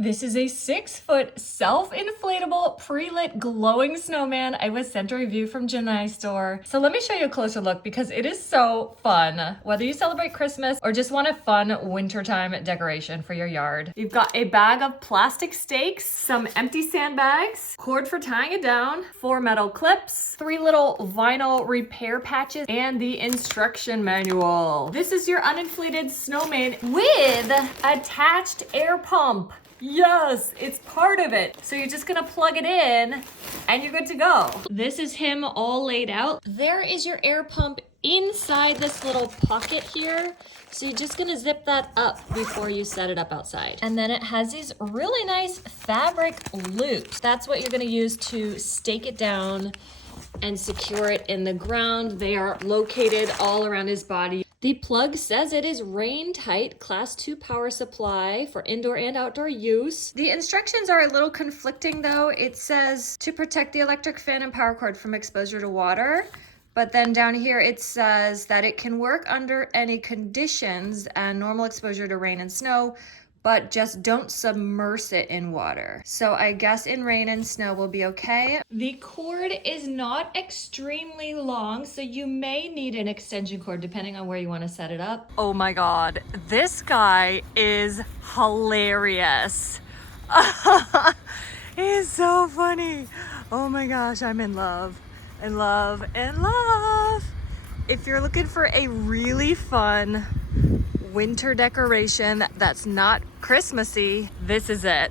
This is a 6-foot self-inflatable pre-lit glowing snowman. I was sent a review from Gemini Store. So let me show you a closer look because it is so fun. Whether you celebrate Christmas or just want a fun wintertime decoration for your yard. You've got a bag of plastic stakes, some empty sandbags, cord for tying it down, 4 metal clips, 3 little vinyl repair patches, and the instruction manual. This is your uninflated snowman with attached air pump. Yes, it's part of it. So you're just gonna plug it in and you're good to go. This is him all laid out. There is your air pump inside this little pocket here. So you're just gonna zip that up before you set it up outside. And then it has these really nice fabric loops. That's what you're gonna use to stake it down and secure it in the ground. They are located all around his body. The plug says it is rain tight class 2 power supply for indoor and outdoor use. The instructions are a little conflicting though. It says to protect the electric fan and power cord from exposure to water. But then down here it says that it can work under any conditions and normal exposure to rain and snow, but just don't submerge it in water. So I guess in rain and snow will be okay. The cord is not extremely long, so you may need an extension cord depending on where you want to set it up. Oh my God, this guy is hilarious. He's so funny. Oh my gosh, I'm in love, in love, in love. If you're looking for a really fun winter decoration that's not Christmassy, this is it.